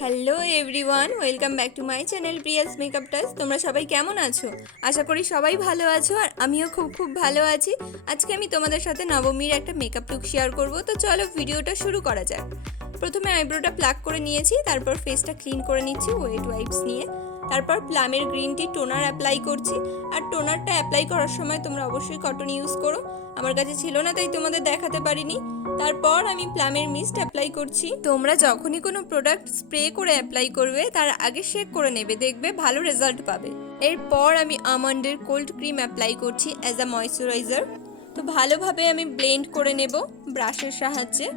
Hello everyone, welcome back to my channel Prius makeup touch. তোমরা সবাই কেমন আছো? আশা করি সবাই ভালো আছো, আর আমিও খুব ভালো আছি। আজকে আমি তোমাদের সাথে নবমীর একটা মেকআপ লুক শেয়ার করব। তো চলো ভিডিওটা শুরু করা যাক। প্রথমে আইব্রোটা প্লাক করে নিয়েছি, তারপর ফেসটা ক্লিন করে নিচ্ছি ওয়েট ওয়াইপস নিয়ে। তারপর প্লামের গ্রিন টি টোনার অ্যাপ্লাই করছি। আর টোনারটা অ্যাপ্লাই করার সময় তোমরা অবশ্যই কটন ইউজ করো। আমার কাছে ছিল না, তাই তোমাদের দেখাতে পারিনি। তারপর আমি প্লামের মিস্ট অ্যাপ্লাই করছি। তোমরা যখনই কোনো প্রোডাক্ট স্প্রে করে অ্যাপ্লাই করবে তার আগে শেক করে নেবে, দেখবে ভালো রেজাল্ট পাবে। এরপর আমি আমন্ডের কোল্ড ক্রিম অ্যাপ্লাই করছি অ্যাজ আ ময়শ্চারাইজার। তো ভালোভাবে আমি ব্লেন্ড করে নেব ব্রাশের সাহায্যে।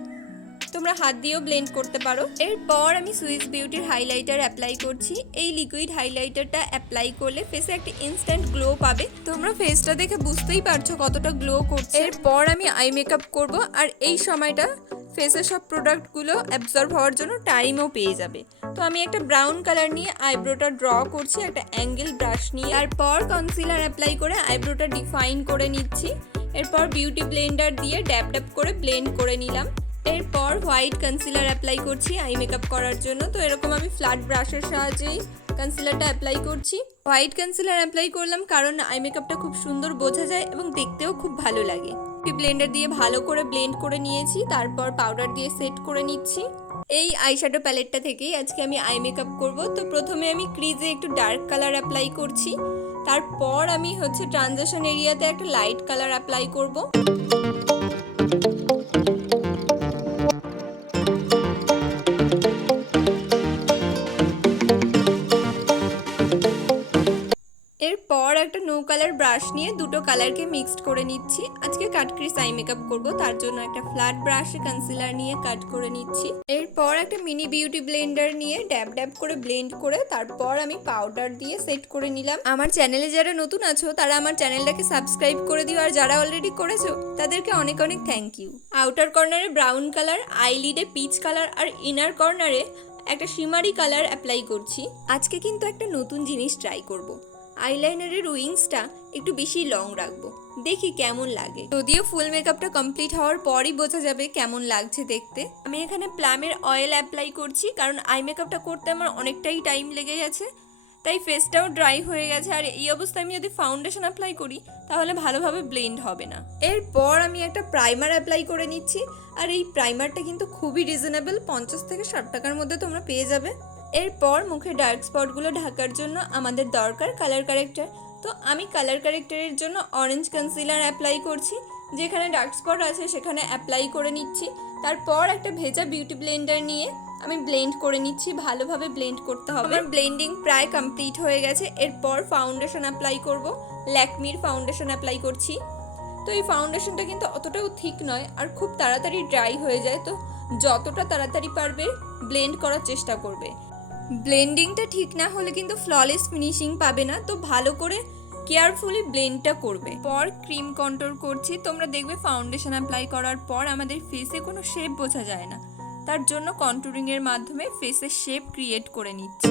তোমরা হাত দিয়েও ব্লেন্ড করতে পারো। এরপর আমি সুইস বিউটির হাইলাইটার অ্যাপ্লাই করছি। এই লিকুইড হাইলাইটারটা অ্যাপ্লাই করলে ফেসে একটা ইনস্ট্যান্ট গ্লো পাবে। তোমরা ফেসটা দেখে বুঝতেই পারছো কতটা গ্লো করছে। এরপর আমি আই মেকআপ করব, আর এই সময়টা ফেসের সব প্রোডাক্টগুলো অ্যাবজর্ব হওয়ার জন্য টাইমও পেয়ে যাবে। তো আমি একটা ব্রাউন কালার নিয়ে আইব্রোটা ড্র করছি একটা অ্যাঙ্গেল ব্রাশ নিয়ে। তারপর কনসিলার অ্যাপ্লাই করে আইব্রোটা ডিফাইন করে নিচ্ছি। এরপর বিউটি ব্লেন্ডার দিয়ে ড্যাপ ড্যাপ করে ব্লেন্ড করে নিলাম। এরপর হোয়াইট কনসিলার অ্যাপ্লাই করছি আই মেকআপ করার জন্য। তো এরকম আমি ফ্ল্যাট ব্রাশের সাহায্যেই কনসিলারটা অ্যাপ্লাই করছি। হোয়াইট কনসিলার অ্যাপ্লাই করলাম কারণ আই মেকআপটা খুব সুন্দর বোঝা যায় এবং দেখতেও খুব ভালো লাগে। ব্লেন্ডার দিয়ে ভালো করে ব্লেন্ড করে নিয়েছি, তারপর পাউডার দিয়ে সেট করে নিচ্ছি। এই আইশ্যাডো প্যালেটটা থেকেই আজকে আমি আই মেকআপ করব। তো প্রথমে আমি ক্রিজে একটু ডার্ক কালার অ্যাপ্লাই করছি। তারপর আমি ট্রানজিশন এরিয়াতে একটা লাইট কালার অ্যাপ্লাই করব। এরপর একটা নো কালার ব্রাশ নিয়ে দুটো কালারকে মিক্সড করে নিচ্ছি। আজকে কাট ক্রিস আই মেকআপ করব, তার জন্য একটা ফ্ল্যাট ব্রাশে কনসিলার নিয়ে কাট করে নিচ্ছি। এরপর একটা মিনি বিউটি ব্লেন্ডার নিয়ে ড্যাব ড্যাব করে ব্লেন্ড করে তারপর আমি পাউডার দিয়ে সেট করে নিলাম। আমার চ্যানেলে যারা নতুন আছো তারা আমার চ্যানেলটাকে সাবস্ক্রাইব করে দিও, আর যারা অলরেডি করেছো তাদেরকে অনেক অনেক থ্যাংক ইউ। আউটার কর্নারে ব্রাউন কালার, আইলিডে পিচ কালার, আর ইনার কর্নারে একটা শিমারি কালার অ্যাপ্লাই করছি। আজকে কিন্তু একটা নতুন জিনিস ট্রাই করব। আইলাইনারের উইংসটা একটু বেশি লং রাখবো, দেখি কেমন লাগে। যদিও ফুল মেকআপটা কমপ্লিট হওয়ার পরই বোঝা যাবে কেমন লাগছে দেখতে। আমি এখানে প্লামের অয়েল অ্যাপ্লাই করছি কারণ আই মেকআপটা করতে আমার অনেকটাই টাইম লেগে গেছে, তাই ফেসটাও ড্রাই হয়ে গেছে। আর এই অবস্থায় আমি যদি ফাউন্ডেশন অ্যাপ্লাই করি তাহলে ভালোভাবে ব্লেন্ড হবে না। এরপর আমি একটা প্রাইমার অ্যাপ্লাই করে নিচ্ছি। আর এই প্রাইমারটা কিন্তু খুবই রিজনেবল, 50 থেকে 60 টাকার মধ্যে তোমরা পেয়ে যাবে। এরপর মুখে ডার্ক স্পটগুলো ঢাকার জন্য আমাদের দরকার কালার কারেক্টার। তো আমি কালার কারেক্টারের জন্য অরেঞ্জ কনসিলার অ্যাপ্লাই করছি। যেখানে ডার্ক স্পট আছে সেখানে অ্যাপ্লাই করে নিচ্ছি। তারপর একটা ভেজা বিউটি ব্লেন্ডার নিয়ে আমি ব্লেন্ড করে নিচ্ছি, ভালোভাবে ব্লেন্ড করতে হবে। আমার ব্লেন্ডিং প্রায় কমপ্লিট হয়ে গেছে। এরপর ফাউন্ডেশন অ্যাপ্লাই করব। ল্যাকমির ফাউন্ডেশন অ্যাপ্লাই করছি। তো এই ফাউন্ডেশনটা কিন্তু অতটাও থিক নয় আর খুব তাড়াতাড়ি ড্রাই হয়ে যায়, তো যতটা তাড়াতাড়ি পারবে ব্লেন্ড করার চেষ্টা করবে। ব্লেন্ডিংটা ঠিক না হলে কিন্তু ফ্ললেস ফিনিশিং পাবে না, তো ভালো করে কেয়ারফুলি ব্লেন্ডটা করবে। পর ক্রিম কন্ট্রোল করছি। তোমরা দেখবে ফাউন্ডেশন অ্যাপ্লাই করার পর আমাদের ফেসে কোনো শেপ বোঝা যায় না, তার জন্য কন্ট্রোলিংয়ের মাধ্যমে ফেসের শেপ ক্রিয়েট করে নিচ্ছি।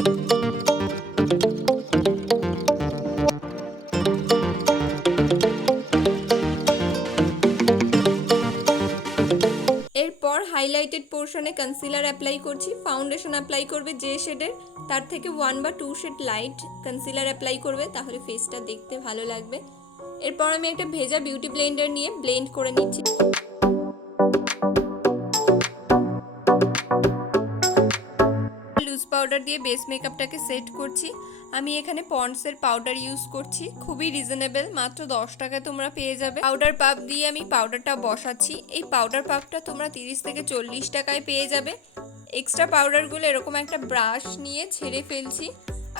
এরপর হাইলাইটেড পোর্শনে কনসিলার অ্যাপ্লাই করছি। ফাউন্ডেশন অ্যাপ্লাই করবে যে শেডের, তার থেকে 1 বা 2 শেড লাইট কনসিলার অ্যাপ্লাই করবে, তাহলে ফেসটা দেখতে ভালো লাগবে। এরপর আমি একটা ভেজা বিউটি ব্লেন্ডার নিয়ে ব্লেন্ড করে নিচ্ছি। লুজ পাউডার দিয়ে বেস মেকআপটাকে সেট করছি। আমি এখানে পন্ডসের পাউডার ইউজ করছি, খুবই রিজনেবল, মাত্র 10 টাকায় তোমরা পেয়ে যাবে। পাউডার পাপ দিয়ে আমি পাউডারটা বসাচ্ছি। এই পাউডার পাপটা তোমরা 30 থেকে 40 টাকায় পেয়ে যাবে। এক্সট্রা পাউডারগুলো এরকম একটা ব্রাশ নিয়ে ছেড়ে ফেলছি।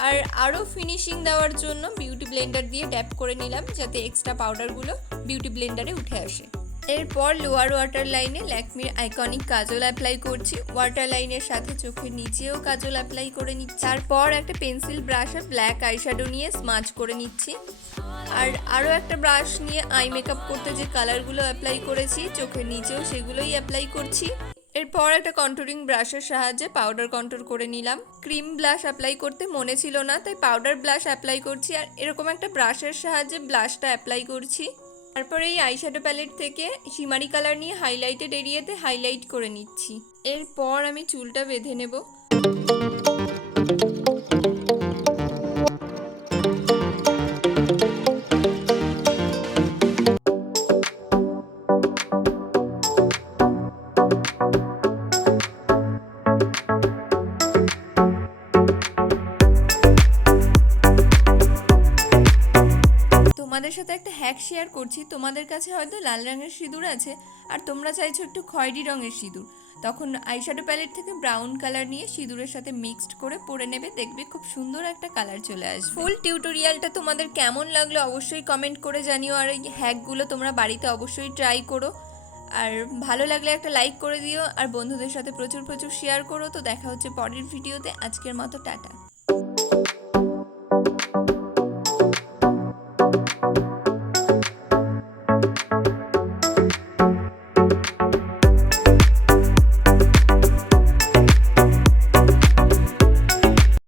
আর আরও ফিনিশিং দেওয়ার জন্য বিউটি ব্লেন্ডার দিয়ে ড্যাপ করে নিলাম যাতে এক্সট্রা পাউডারগুলো বিউটি ব্লেন্ডারে উঠে আসে। এরপর লোয়ার ওয়াটার লাইনে ল্যাকমির আইকনিক কাজল অ্যাপ্লাই করছি। ওয়াটার লাইনের সাথে চোখের নিচেও কাজল অ্যাপ্লাই করে নিচ্ছি। তারপর একটা পেন্সিল ব্রাশে ব্ল্যাক আইশ্যাডো নিয়ে স্মাচ করে নিচ্ছি। আর আরও একটা ব্রাশ নিয়ে আই মেকআপ করতে যে কালারগুলো অ্যাপ্লাই করেছি চোখের নিচেও সেগুলোই অ্যাপ্লাই করছি। এরপর একটা কন্ট্রোলিং ব্রাশের সাহায্যে পাউডার কন্ট্রোল করে নিলাম। ক্রিম ব্লাশ অ্যাপ্লাই করতে মনে ছিল না, তাই পাউডার ব্লাশ অ্যাপ্লাই করছি। আর এরকম একটা ব্রাশের সাহায্যে ব্লাশটা অ্যাপ্লাই করছি। তারপরে এই আইশ্যাডো প্যালেট থেকে শিমারি কালার নিয়ে হাইলাইটেড এরিয়াতে হাইলাইট করে নিচ্ছি। এরপর আমি চুলটা বেঁধে নেব। তোমাদের সাথে একটা হ্যাক শেয়ার করছি। তোমাদের কাছে হয়তো লাল রঙের সিঁদুর আছে আর তোমরা চাইছো একটু খয়েরি রঙের সিঁদুর, তখন আইশ্যাডো প্যালেট থেকে ব্রাউন কালার নিয়ে সিঁদুরের সাথে মিক্সড করে পরে নেবে, দেখবে খুব সুন্দর একটা কালার চলে আসবে। ফুল টিউটোরিয়ালটা তোমাদের কেমন লাগলো অবশ্যই কমেন্ট করে জানিও, আর এই হ্যাকগুলো তোমরা বাড়িতে অবশ্যই ট্রাই করো। আর ভালো লাগলে একটা লাইক করে দিও আর বন্ধুদের সাথে প্রচুর প্রচুর শেয়ার করো। তো দেখা হচ্ছে পরের ভিডিওতে, আজকের মতো টাটা।